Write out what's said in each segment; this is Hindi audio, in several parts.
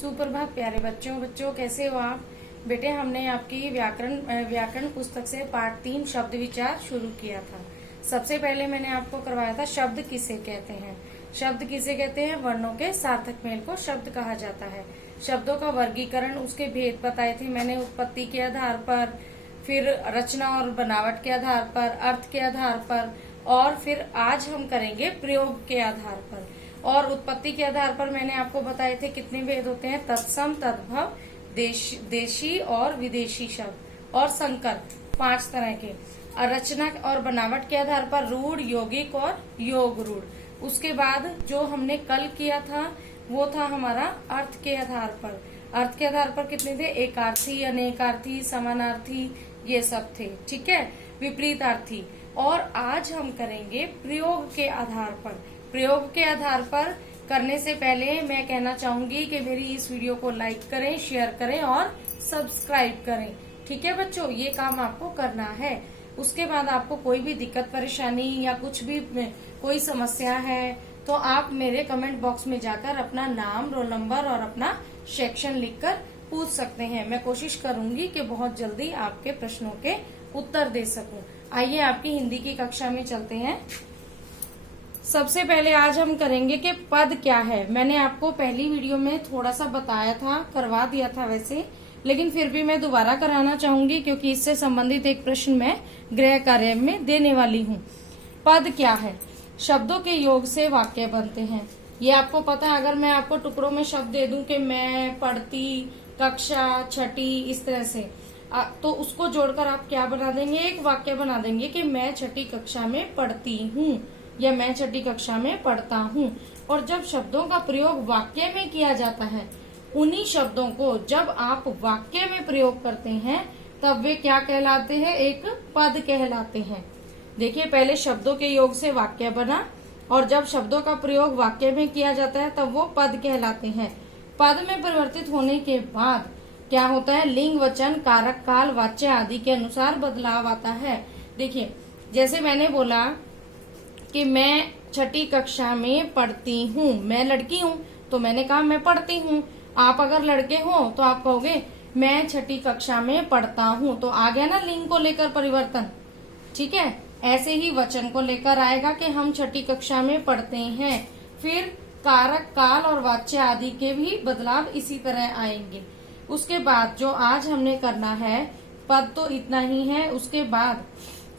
सुप्रभात प्यारे बच्चों कैसे हो आप। बेटे हमने आपकी व्याकरण पुस्तक से पाठ 3 शब्द विचार शुरू किया था। सबसे पहले मैंने आपको करवाया था शब्द किसे कहते हैं। शब्द किसे कहते हैं? वर्णों के सार्थक मेल को शब्द कहा जाता है। शब्दों का वर्गीकरण, उसके भेद बताए थे मैंने उत्पत्ति के आधार पर, फिर रचना और बनावट के आधार पर, अर्थ के आधार पर, और फिर आज हम करेंगे प्रयोग के आधार पर। और उत्पत्ति के आधार पर मैंने आपको बताए थे कितने भेद होते हैं: तत्सम, तद्भव, देशी और विदेशी शब्द, और संकर, 5 तरह के। रचना और बनावट के आधार पर रूढ़, यौगिक और योग रूढ़। उसके बाद जो हमने कल किया था वो था हमारा अर्थ के आधार पर। अर्थ के आधार पर कितने थे? एकार्थी, अनेकार्थी, समानार्थी, ये सब थे। ठीक है, विपरीतार्थी। और आज हम करेंगे प्रयोग के आधार पर। प्रयोग के आधार पर करने से पहले मैं कहना चाहूंगी कि मेरी इस वीडियो को लाइक करें, शेयर करें और सब्सक्राइब करें। ठीक है बच्चों, ये काम आपको करना है। उसके बाद आपको कोई भी दिक्कत परेशानी या कुछ भी कोई समस्या है तो आप मेरे कमेंट बॉक्स में जाकर अपना नाम, रोल नंबर और अपना सेक्शन लिखकर पूछ सकते हैं। मैं कोशिश करूंगी कि बहुत जल्दी आपके प्रश्नों के उत्तर दे सकूं। आइए आपकी हिंदी की कक्षा में चलते हैं। सबसे पहले आज हम करेंगे कि पद क्या है। मैंने आपको पहली वीडियो में थोड़ा सा बताया था, करवा दिया था वैसे, लेकिन फिर भी मैं दोबारा कराना चाहूंगी क्योंकि इससे संबंधित एक प्रश्न मैं गृह कार्य में देने वाली हूँ। पद क्या है? शब्दों के योग से वाक्य बनते हैं। ये आपको पता है। अगर मैं आपको टुकड़ों में शब्द दे दूं कि मैं, पढ़ती, कक्षा, छठी, इस तरह से, तो उसको जोड़कर आप क्या बना देंगे? एक वाक्य बना देंगे कि मैं छठी कक्षा में पढ़ती हूँ या मैं छठी कक्षा में पढ़ता हूँ। और जब शब्दों का प्रयोग वाक्य में किया जाता है, उन्हीं शब्दों को जब आप वाक्य में प्रयोग करते हैं तब वे क्या कहलाते हैं? एक पद कहलाते हैं। देखिए, पहले शब्दों के योग से वाक्य बना और जब शब्दों का प्रयोग वाक्य में किया जाता है तब वो पद कहलाते हैं। पद में परिवर्तित होने के बाद क्या होता है? लिंग, वचन, कारक, काल, वाच्य आदि के अनुसार बदलाव आता है। देखिए, जैसे मैंने बोला कि मैं छठी कक्षा में पढ़ती हूँ, मैं लड़की हूँ तो मैंने कहा मैं पढ़ती हूँ। आप अगर लड़के हो तो आप कहोगे मैं छठी कक्षा में पढ़ता हूँ, तो आ गया ना लिंग को लेकर परिवर्तन। ठीक है, ऐसे ही वचन को लेकर आएगा कि हम छठी कक्षा में पढ़ते हैं। फिर कारक, काल और वाच्य आदि के भी बदलाव इसी तरह आएंगे। उसके बाद जो आज हमने करना है, पद तो इतना ही है। उसके बाद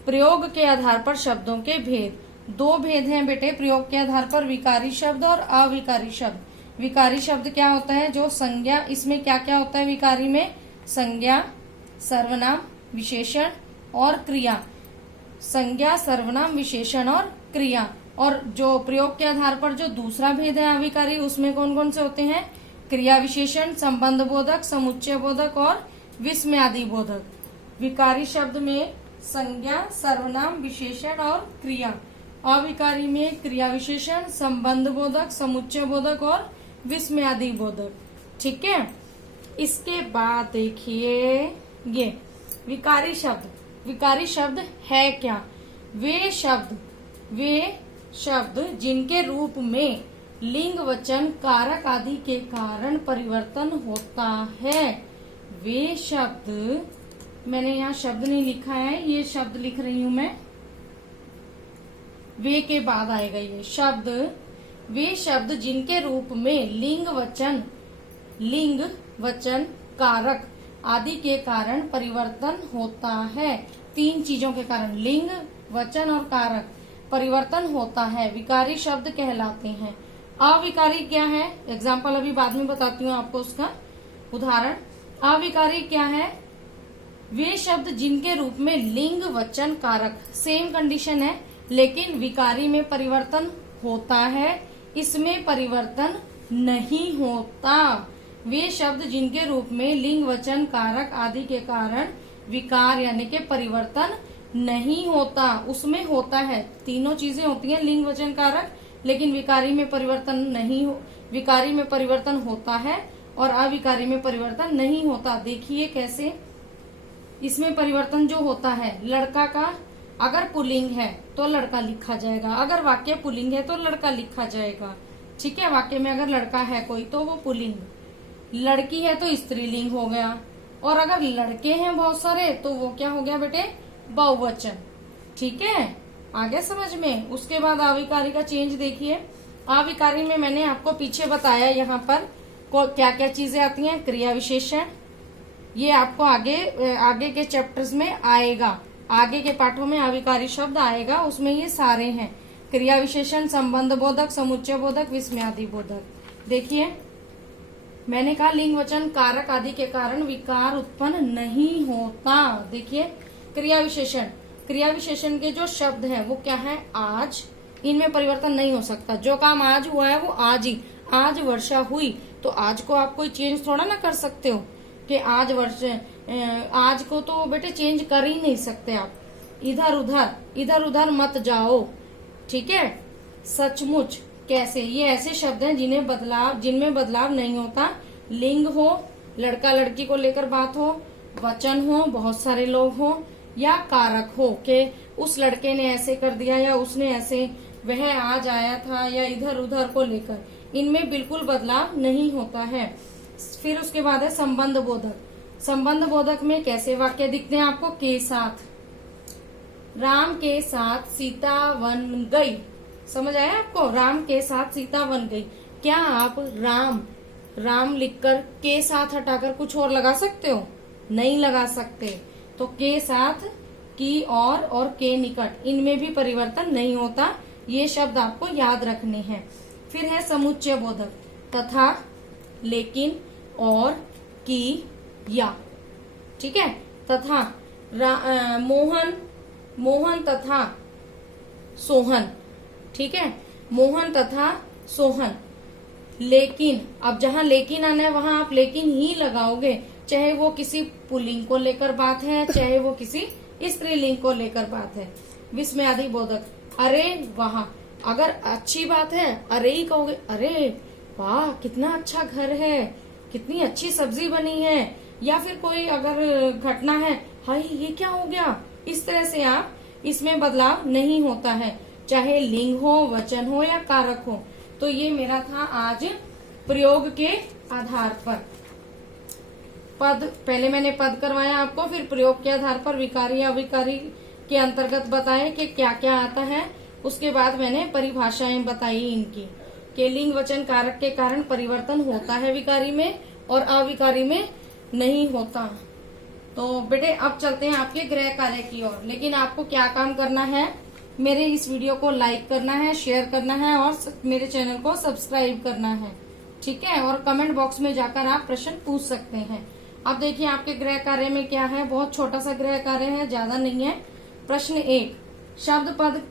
प्रयोग के आधार पर शब्दों के भेद। 2 भेद हैं बेटे प्रयोग के आधार पर: विकारी शब्द और अविकारी शब्द। विकारी शब्द क्या होता है? जो संज्ञा, इसमें क्या क्या होता है विकारी में? संज्ञा, सर्वनाम, विशेषण और क्रिया। संज्ञा, सर्वनाम, विशेषण और क्रिया। और जो प्रयोग के आधार पर जो दूसरा भेद है अविकारी, उसमें कौन कौन से होते हैं? क्रिया विशेषण, संबंध बोधक, समुच्चय बोधक और विस्मयादि बोधक। विकारी शब्द में संज्ञा, सर्वनाम, विशेषण और क्रिया। अविकारी में क्रिया विशेषण, संबंध बोधक, समुच्चय बोधक और विस्मयादि बोधक। ठीक है, इसके बाद देखिए ये विकारी शब्द। विकारी शब्द है क्या? वे शब्द जिनके रूप में लिंग, वचन, कारक आदि के कारण परिवर्तन होता है। वे शब्द, मैंने यहाँ शब्द नहीं लिखा है, ये शब्द लिख रही हूँ मैं, वे के बाद आएगा ये शब्द। वे शब्द जिनके रूप में लिंग, वचन, कारक आदि के कारण परिवर्तन होता है। 3 चीजों के कारण, लिंग, वचन और कारक, परिवर्तन होता है, विकारी शब्द कहलाते हैं। अविकारी क्या है? एग्जाम्पल अभी बाद में बताती हूँ आपको उसका उदाहरण। अविकारी क्या है? वे शब्द जिनके रूप में लिंग, वचन, कारक, सेम कंडीशन है, लेकिन विकारी में परिवर्तन होता है, इसमें परिवर्तन नहीं होता। वे शब्द जिनके रूप में लिंग, वचन, कारक आदि के कारण विकार यानी के परिवर्तन नहीं होता, उसमें होता है। तीनों चीजें होती हैं, लिंग, वचन, कारक, लेकिन विकारी में परिवर्तन नहीं हो। विकारी में परिवर्तन होता है और अविकारी में परिवर्तन नहीं होता। देखिए कैसे इसमें परिवर्तन जो होता है, लड़का का अगर पुल्लिंग है तो लड़का लिखा जाएगा, अगर वाक्य पुल्लिंग है तो लड़का लिखा जाएगा। ठीक है, वाक्य में अगर लड़का है कोई तो वो पुल्लिंग। लड़की है तो स्त्रीलिंग हो गया, और अगर लड़के हैं बहुत सारे तो वो क्या हो गया बेटे, बहुवचन। ठीक है, आगे समझ में। उसके बाद अविकारी का चेंज देखिए। अविकारी में मैंने आपको पीछे बताया, यहाँ पर क्या क्या चीजें आती हैं। क्रिया विशेषण, ये आपको आगे के चैप्टर्स में आएगा, आगे के पाठों में अविकारी शब्द आएगा, उसमें ये सारे हैं। क्रिया विशेषण, संबंध बोधक, समुच्चय बोधक, विस्मयादि बोधक। देखिए मैंने कहा लिंग वचन कारक आदि के कारण विकार उत्पन्न नहीं होता। देखिए क्रिया विशेषण, क्रिया विशेषण के जो शब्द हैं वो क्या है, आज, इनमें परिवर्तन नहीं हो सकता। जो काम आज हुआ है वो आज ही, आज वर्षा हुई तो आज को आप कोई चेंज थोड़ा ना कर सकते हो कि आज को तो बेटे चेंज कर ही नहीं सकते आप। इधर उधर मत जाओ। ठीक है, सचमुच, कैसे, ये ऐसे शब्द हैं जिनमें बदलाव नहीं होता। लिंग हो, लड़का लड़की को लेकर बात हो, वचन हो, बहुत सारे लोग हो, या कारक हो कि उस लड़के ने ऐसे कर दिया या उसने ऐसे, वह आज आया था, या इधर उधर को लेकर, इनमें बिल्कुल बदलाव नहीं होता है। फिर उसके बाद है संबंध बोधक। संबंध बोधक में कैसे वाक्य दिखते हैं आपको, के साथ, राम के साथ सीता वन गई। समझ आया आपको, राम के साथ सीता वन गई। क्या आप राम लिखकर के साथ हटाकर कुछ और लगा सकते हो, नहीं लगा सकते। तो के साथ, की और के निकट, इनमें भी परिवर्तन नहीं होता। ये शब्द आपको याद रखने हैं। फिर है समुच्चय बोधक, तथा, लेकिन, और, की, या। ठीक है, तथा, मोहन तथा सोहन। ठीक है, मोहन तथा सोहन। लेकिन, अब जहां लेकिन आना है वहां आप लेकिन ही लगाओगे, चाहे वो किसी पुल्लिंग को लेकर बात है, चाहे वो किसी स्त्रीलिंग को लेकर बात है। विस्मयादि बोधक, अरे वाह, अगर अच्छी बात है अरे ही कहोगे, अरे वाह कितना अच्छा घर है, कितनी अच्छी सब्जी बनी है, या फिर कोई अगर घटना है, हाय ये क्या हो गया। इस तरह से आप, इसमें बदलाव नहीं होता है, चाहे लिंग हो, वचन हो या कारक हो। तो ये मेरा था आज प्रयोग के आधार पर। पद, पहले मैंने पद करवाया आपको, फिर प्रयोग के आधार पर विकारी अविकारी के अंतर्गत बताए कि क्या क्या आता है। उसके बाद मैंने परिभाषाएं बताई इनकी, कि लिंग वचन कारक के कारण परिवर्तन होता है विकारी में और अविकारी में नहीं होता। तो बेटे अब चलते हैं आपके गृह कार्य की ओर। लेकिन आपको क्या काम करना है, मेरे इस वीडियो को लाइक करना है, शेयर करना है और मेरे चैनल को सब्सक्राइब करना है। ठीक है, और कमेंट बॉक्स में जाकर आप प्रश्न पूछ सकते हैं। अब देखिए आपके गृह कार्य में क्या है, बहुत छोटा सा गृह कार्य है, ज्यादा नहीं है। प्रश्न 1, शब्द पद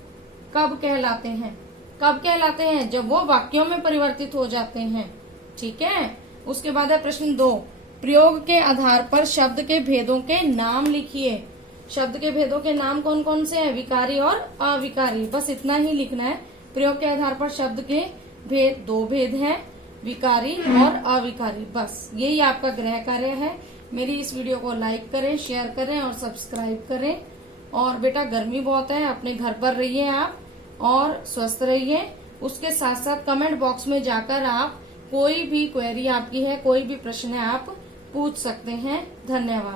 कब कहलाते हैं? कब कहलाते हैं? जब वो वाक्यों में परिवर्तित हो जाते हैं। ठीक है, उसके बाद है प्रश्न 2, प्रयोग के आधार पर शब्द के भेदों के नाम लिखिए। शब्द के भेदों के नाम कौन कौन से हैं? विकारी और अविकारी, बस इतना ही लिखना है। प्रयोग के आधार पर शब्द के भेद, 2 भेद हैं, विकारी और अविकारी, बस यही आपका गृह कार्य है। मेरी इस वीडियो को लाइक करें, शेयर करें और सब्सक्राइब करें। और बेटा गर्मी बहुत है, अपने घर पर रहिए आप और स्वस्थ रहिए। उसके साथ साथ कमेंट बॉक्स में जाकर आप कोई भी क्वेरी आपकी है, कोई भी प्रश्न है, आप पूछ सकते हैं। धन्यवाद।